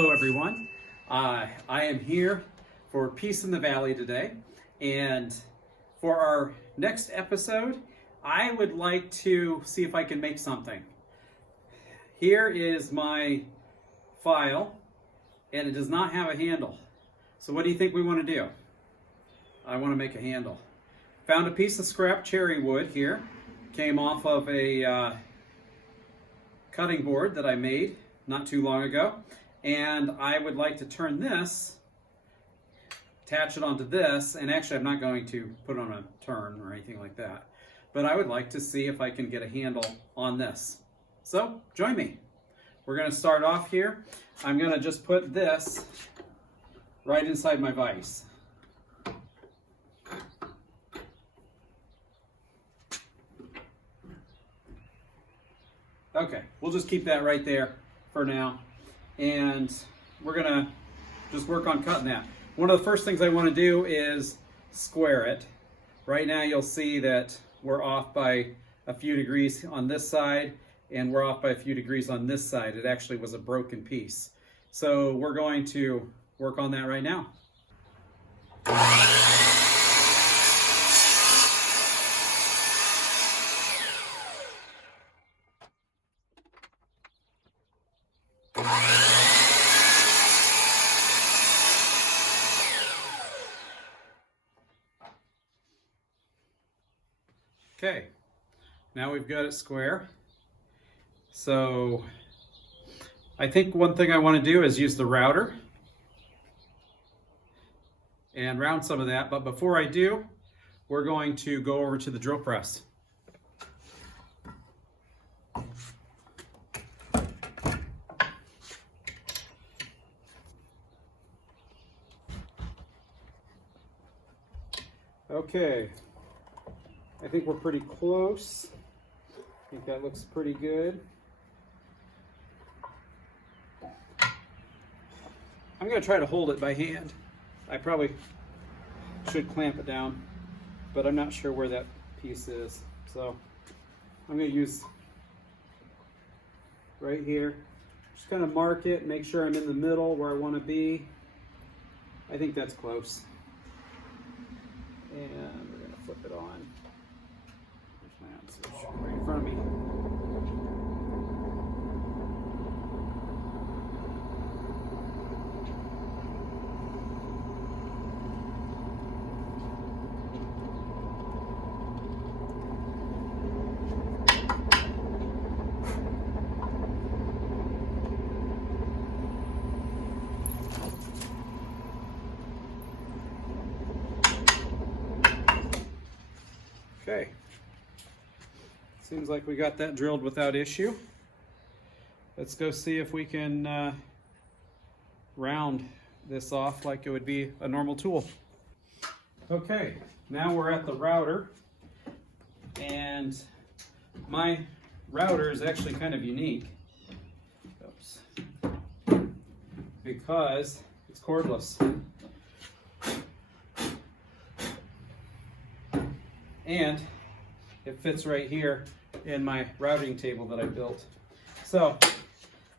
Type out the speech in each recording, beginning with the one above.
Hello everyone. I am here for Peace in the Valley today, and for our next episode I would like to see if I can make something. Here is my file, and it does not have a handle. So what do you think we want to do? I want to make a handle. Found a piece of scrap cherry wood here. Came off of a cutting board that I made not too long ago. And I would like to turn this, attach it onto this, and actually I'm not going to put it on a turn or anything like that. But I would like to see if I can get a handle on this. So join me. We're going to start off here. I'm going to just put this right inside my vise. Okay, we'll just keep that right there for now. And we're gonna just work on cutting that. One of the first things I want to do is square it. Right now you'll see that we're off by a few degrees on this side, and we're off by a few degrees on this side. It actually was a broken piece. So we're going to work on that right now. Okay, now we've got it square. So I think one thing I want to do is use the router and round some of that. But before I do, we're going to go over to the drill press. Okay. I think we're pretty close. I think that looks pretty good. I'm going to try to hold it by hand. I probably should clamp it down, but I'm not sure where that piece is. So I'm going to use right here. Just kind of mark it, make sure I'm in the middle where I want to be. I think that's close. And we're going to flip it on. Right in front of me. Okay. Seems like we got that drilled without issue. Let's go see if we can round this off like it would be a normal tool. Okay, now we're at the router, and my router is actually kind of unique. Oops. Because it's cordless. And it fits right here in my routing table that I built. So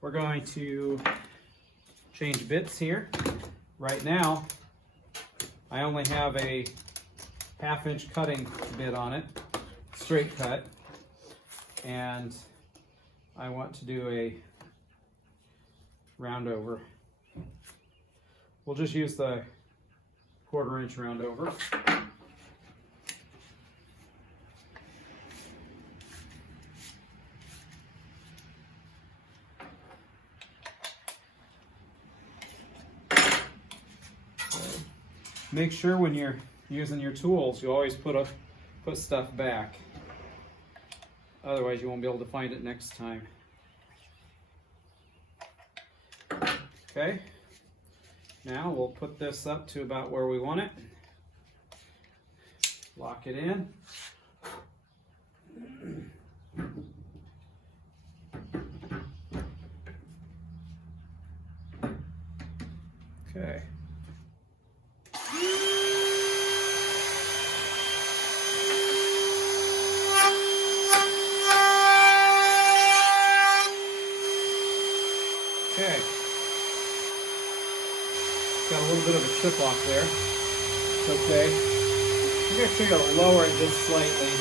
we're going to change bits here. Right now, I only have a 1/2 inch cutting bit on it, straight cut, and I want to do a round over. We'll just use the 1/4 inch round over. Make sure when you're using your tools, you always put stuff back. Otherwise, you won't be able to find it next time. Okay. Now we'll put this up to about where we want it. Lock it in. Okay. Okay. little bit of a chip off there. It's okay. I'm actually going to lower it just slightly.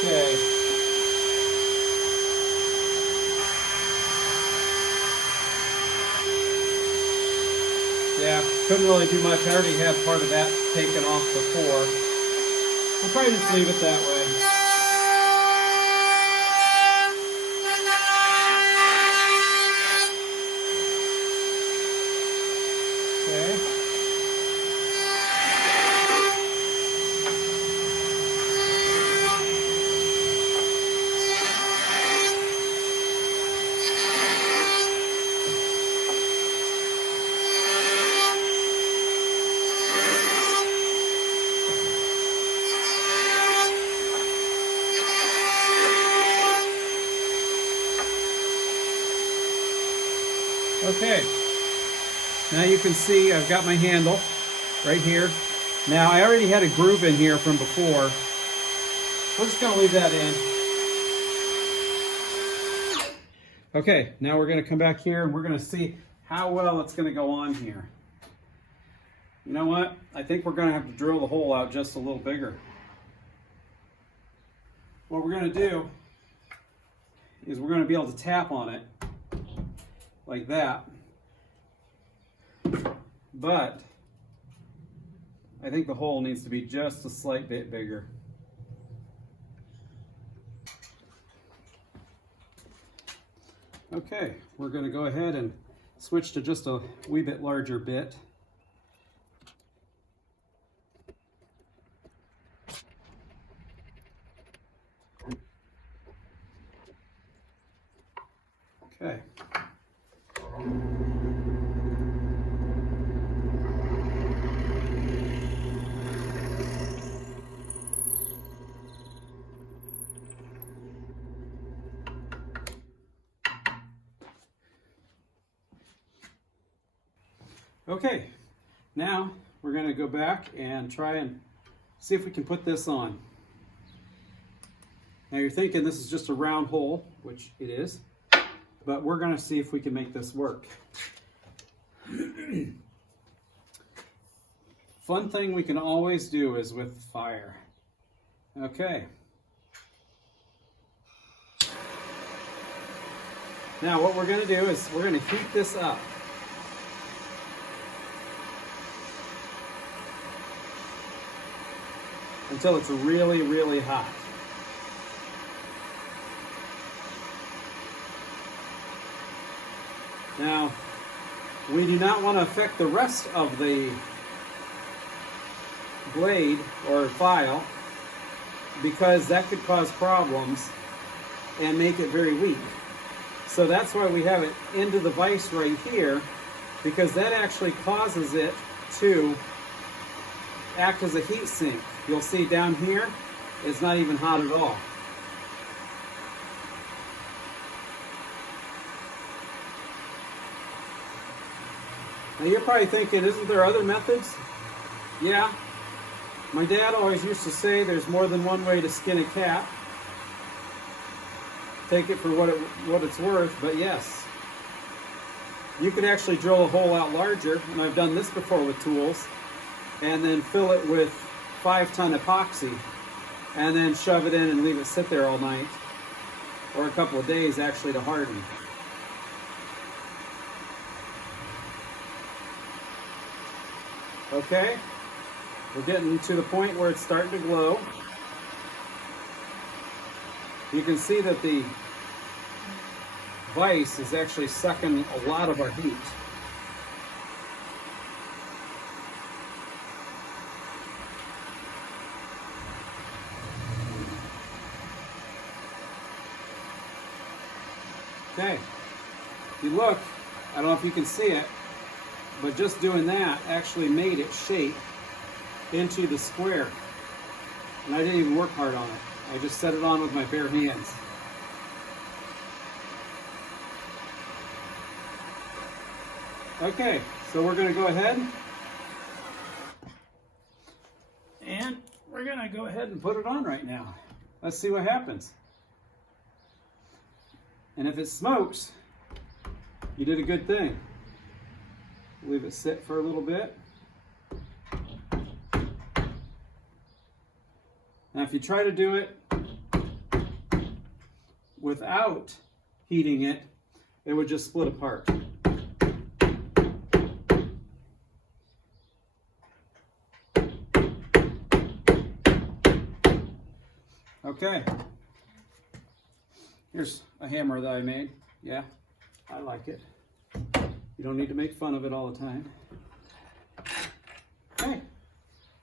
Okay. Yeah, couldn't really do much. I already had part of that taken off before. We'll probably just leave it that way. Okay. Okay, now you can see I've got my handle right here. Now I already had a groove in here from before. We're just going to leave that in. Okay, now we're going to come back here and we're going to see how well it's going to go on here. You know what? I think we're going to have to drill the hole out just a little bigger. What we're going to do is we're going to be able to tap on it like that, but I think the hole needs to be just a slight bit bigger. Okay, we're going to go ahead and switch to just a wee bit larger bit. Okay. Okay, now we're going to go back and try and see if we can put this on. Now you're thinking this is just a round hole, which it is, but we're going to see if we can make this work. Fun thing we can always do is with fire. Okay. Now what we're going to do is we're going to heat this up. Until it's really, really hot. Now, we do not want to affect the rest of the blade or file because that could cause problems and make it very weak. So that's why we have it into the vise right here, because that actually causes it to act as a heat sink. You'll see down here, it's not even hot at all. Now you're probably thinking, isn't there other methods? Yeah. My dad always used to say there's more than one way to skin a cat. Take it for what it's worth, but yes. You could actually drill a hole out larger, and I've done this before with tools, and then fill it with 5-ton epoxy and then shove it in and leave it sit there all night or a couple of days actually to harden. Okay, we're getting to the point where it's starting to glow. You can see that the vise is actually sucking a lot of our heat. Okay, if you look, I don't know if you can see it, but just doing that actually made it shape into the square. And I didn't even work hard on it. I just set it on with my bare hands. Okay, so we're going to go ahead and we're going to go ahead and put it on right now. Let's see what happens. And if it smokes, you did a good thing. Leave it sit for a little bit. Now if you try to do it without heating it, it would just split apart. Okay, here's a hammer that I made. Yeah, I like it. You don't need to make fun of it all the time. Okay,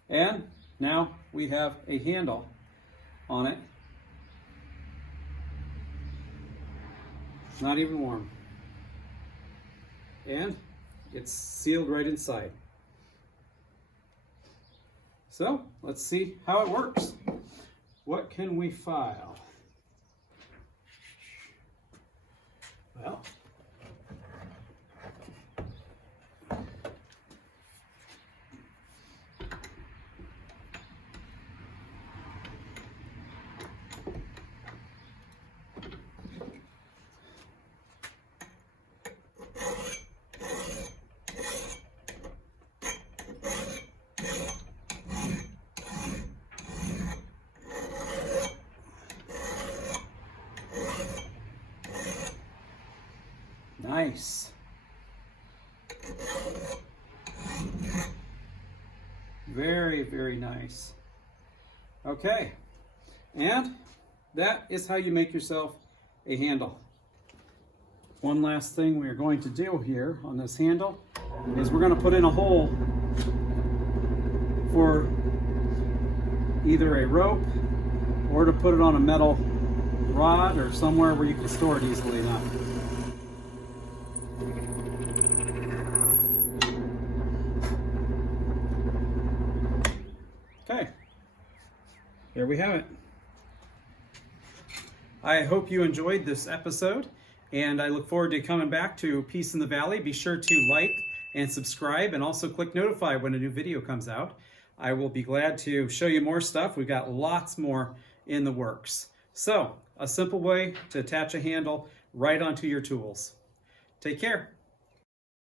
and now we have a handle on it. Not even warm. And it's sealed right inside. So let's see how it works. What can we file? Well, nice. Very, very nice. Okay, and that is how you make yourself a handle. One last thing we are going to do here on this handle is we're going to put in a hole for either a rope or to put it on a metal rod or somewhere where you can store it easily enough. Okay, there we have it. I hope you enjoyed this episode, and I look forward to coming back to Peace in the Valley. Be sure to like and subscribe, and also click notify when a new video comes out. I will be glad to show you more stuff. We've got lots more in the works. So, a simple way to attach a handle right onto your tools. Take care.